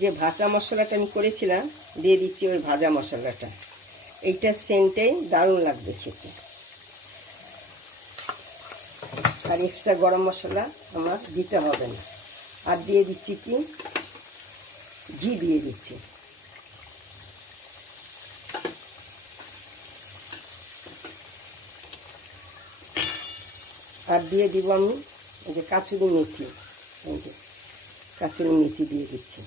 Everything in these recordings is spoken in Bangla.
যে ভাজা মশলাটা আমি করেছিলাম দিয়ে দিচ্ছি ওই ভাজা মশলাটা। এইটার সেন্টটাই দারুণ লাগবে খেতে। আর এক্সট্রা গরম মশলা আমার দিতে হবে না। আর দিয়ে দিচ্ছি কি ঘি দিয়ে দিচ্ছি। আর দিয়ে দিব আমি এই যে কাঁচুরি মেথি, এই যে কাঁচুরি মেথি দিয়ে দিচ্ছি।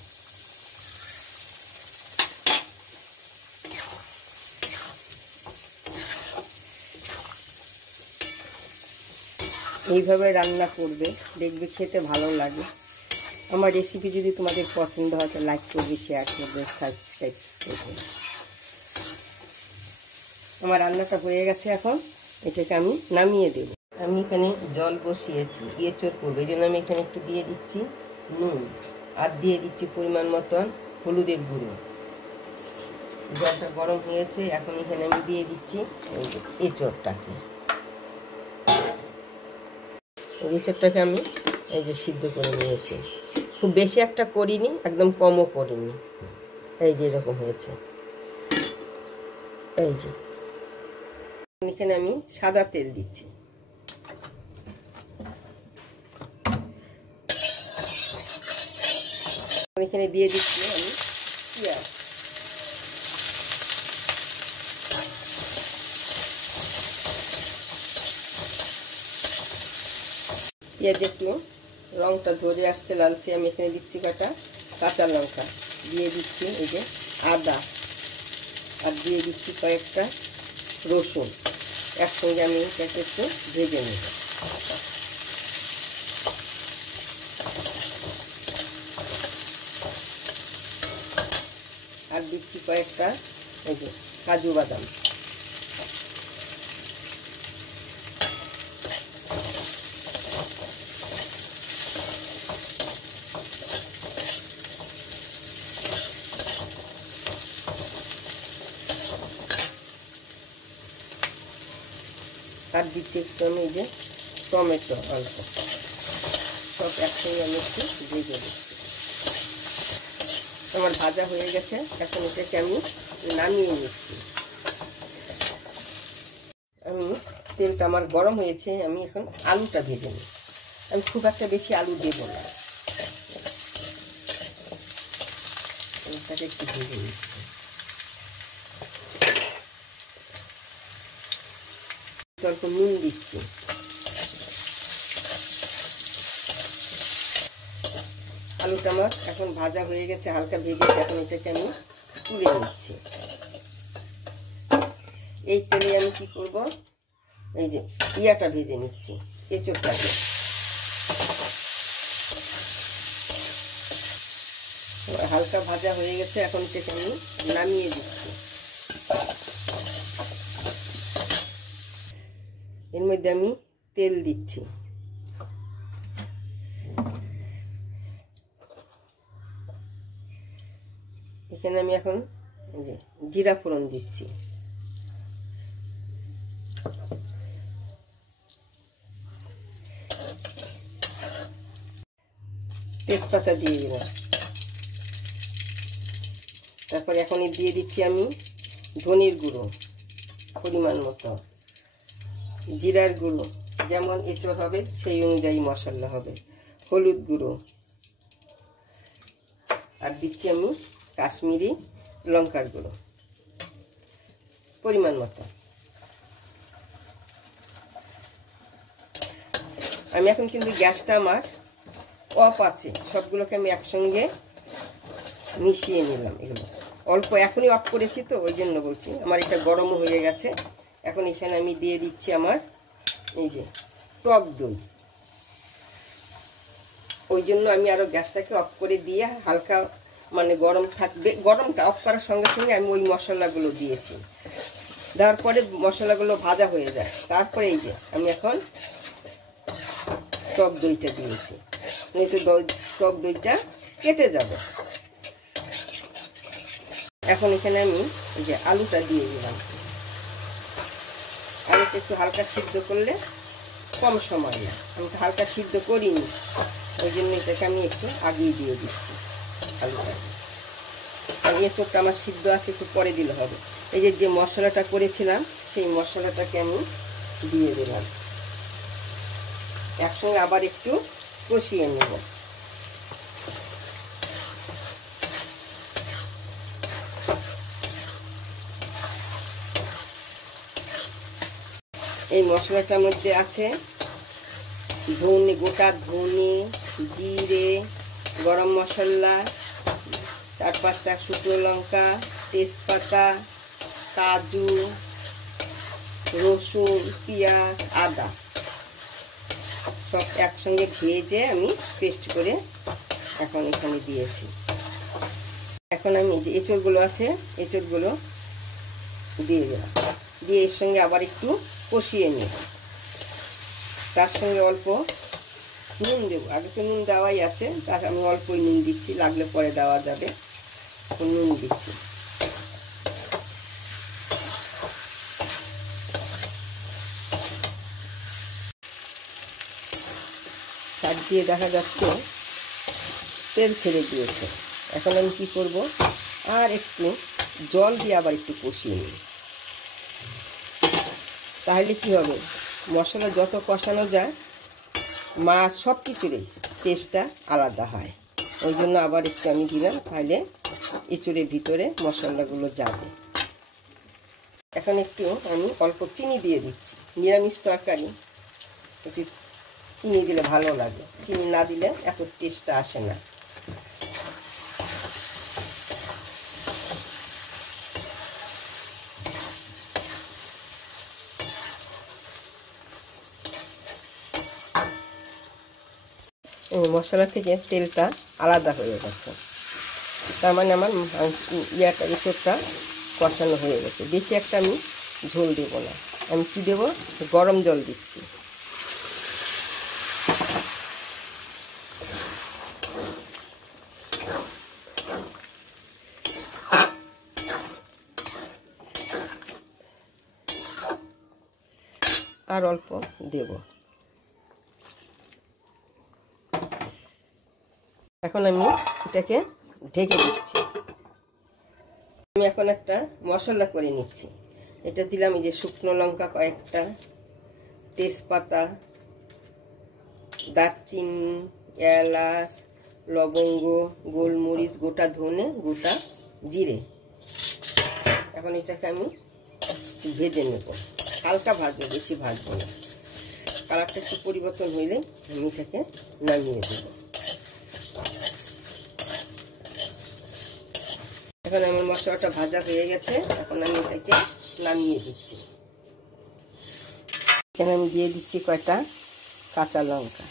এইভাবে রান্না করবে, দেখবে খেতে ভালো লাগে। আমার রেসিপি যদি তোমাদের পছন্দ হয় তো লাইক করবে, শেয়ার করবে, সাবস্ক্রাইব করবে। আমার রান্নাটা হয়ে গেছে, এখন এটাকে আমি নামিয়ে দেব। আমি এখানে জল বসিয়েছি, এঁচড় করবো, এই জন্য আমি এখানে একটু দিয়ে দিচ্ছি নুন, আর দিয়ে দিচ্ছি পরিমাণ মতন হলুদের গুঁড়ো। জলটা গরম হয়েছে, এখন এখানে আমি দিয়ে দিচ্ছি এঁচড়টাকে। এঁচড়টাকে আমি এই যে সিদ্ধ করে নিয়েছি, খুব বেশি একটা করিনি, একদম কমও করিনি। এই যে এরকম হয়েছে। এই যে এখানে আমি সাদা তেল দিচ্ছি। এখানে দিয়ে দিচ্ছি আমি পেঁয়াজ। পেঁয়াজ একটু রংটা ধরে আসছে লালচে, আমি এখানে দিচ্ছি কটা কাঁচা লঙ্কা, দিয়ে দিচ্ছি এই যে আদা, আর দিয়ে দিচ্ছি কয়েকটা রসুন। একসঙ্গে আমি এটাকে একটু ভেজে নেব। আর দিচ্ছি কয়েকটা এই যে কাজু বাদাম। আর দিচ্ছি একটু আমি এই যে টমেটো অল্প, সব একসঙ্গে আমি একটু ভেজে দিচ্ছি। আমার ভাজা হয়ে গেছে, এখন এটাকে আমি নামিয়ে নিচ্ছি। আমি তেলটা আমার গরম হয়েছে, আমি এখন আলুটা ভেজে নিই। আমি খুব একটা বেশি আলু দেব না, এটাকে একটু ভেজে নিচ্ছি। অল্প নুন দিচ্ছি। আলুটা আমার এখন ভাজা হয়ে গেছে, হালকা ভেজেছে, এখন এটাকে আমি তুলে নিচ্ছি। এই তেলে আমি কি করব, এই যে ইয়াটা ভেজে নিচ্ছি, এঁচড়টাকে। হালকা ভাজা হয়ে গেছে, এখন এটাকে আমি নামিয়ে দিচ্ছি। এর মধ্যে আমি তেল দিচ্ছি। এখানে আমি এখন যে জিরা ফোড়ন দিচ্ছি, তেজপাতা দিয়ে দিলাম। তারপর এখন দিয়ে দিচ্ছি আমি ধনের গুঁড়ো পরিমাণ মতো, জিরার গুঁড়ো যেমন এঁচড় হবে সেই অনুযায়ী মশলা হবে, হলুদ গুঁড়ো, আর দিচ্ছি আমি কাশ্মীরি লঙ্কার গুঁড়ো পরিমাণ মতো। আমি এখন কিন্তু গ্যাসটা আমার অফ আছে, সবগুলোকে আমি একসঙ্গে মিশিয়ে নিলাম। এগুলো অল্প এখনই অফ করেছি তো ওই জন্য বলছি, আমার এটা গরমও হয়ে গেছে। এখন এখানে আমি দিয়ে দিচ্ছি আমার এই যে টক দই। ওই জন্য আমি আরও গ্যাসটাকে অফ করে দিয়ে হালকা মানে গরম থাকবে, গরমটা অফ করার সঙ্গে সঙ্গে আমি ওই মশলাগুলো দিয়েছি। দেওয়ার পরে মশলাগুলো ভাজা হয়ে যায়। তারপরে এই যে আমি এখন টক দইটা দিয়েছি, নয়তো টক দইটা কেটে যাবে। এখন এখানে আমি এই যে আলুটা দিয়ে দিলাম। আলুটা একটু হালকা সিদ্ধ করলে কম সময় না, আমি তো হালকা সিদ্ধ করিনি, ওই জন্য এটাকে আমি একটু আগিয়ে দিয়ে দিচ্ছি আলুটা। আর এঁচোড়টা আমার সিদ্ধ আছে, একটু পরে দিলে হবে। এই যে মশলাটা করেছিলাম সেই মশলাটাকে আমি দিয়ে দিলাম, একসঙ্গে আবার একটু কষিয়ে নেব। এই মশলাটার মধ্যে আছে ধনে, গোটা ধনে, জিরে, গরম মশলা, 4-5টা শুকনো লঙ্কা, তেজপাতা, কাজু, রসুন, পেঁয়াজ, আদা সব একসঙ্গে ভেজে আমি পেস্ট করে এখন এখানে দিয়েছি। এখন আমি যে এঁচোড়গুলো আছে এঁচোড়গুলো দিয়ে দিলাম, দিয়ে এর সঙ্গে আবার একটু কষিয়ে নেব। তার সঙ্গে অল্প নুন দেবো, আগে তো নুন দেওয়াই আছে, তার আমি অল্পই নুন দিচ্ছি, লাগলে পরে দেওয়া যাবে। এখন নুন দিচ্ছি। সাইড দিয়ে দেখা যাচ্ছে তেল ছেড়ে দিয়েছে। এখন আমি কি করব, আর একটু জল দিয়ে আবার একটু কষিয়ে নিই। তাহলে কি হবে, মশলা যত কষানো যায় মাছ সব কিছুরই টেস্টটা আলাদা হয়। ওই জন্য আবার একটু আমি দিলাম, তাহলে এঁচোড়ের ভিতরে মশলাগুলো যাবে। এখন একটু আমি অল্প চিনি দিয়ে দিচ্ছি। নিরামিষ তরকারি একটু চিনি দিলে ভালো লাগে, চিনি না দিলে এত টেস্টটা আসে না। মশলা থেকে তেলটা আলাদা হয়ে গেছে, তার মানে আমার এঁচোড়টা কষানো হয়ে গেছে। বেশি একটা আমি ঝোল দেবো না, আমি কি দেবো, গরম জল দিচ্ছি। আর অল্প দেব। এখন আমি এটাকে ঢেকে দিচ্ছি। আমি এখন একটা মশলা করে নিচ্ছি। এটা দিলাম এই যে শুকনো লঙ্কা কয়েকটা, তেজপাতা, দারচিনি, এলাচ, লবঙ্গ, গোলমরিচ, গোটা ধনে, গোটা জিরে। এখন এটাকে আমি ভেজে নেব, হালকা ভাজবো, বেশি ভাজবো না। কালারটা একটু পরিবর্তন হইলে আমি এটাকে নামিয়ে দেব। এখন আমার মশলাটা ভাজা হয়ে গেছে, এখন আমি এটাকে নামিয়ে দিচ্ছি। এখানে আমি দিয়ে দিচ্ছি কয়টা কাঁচা লঙ্কা।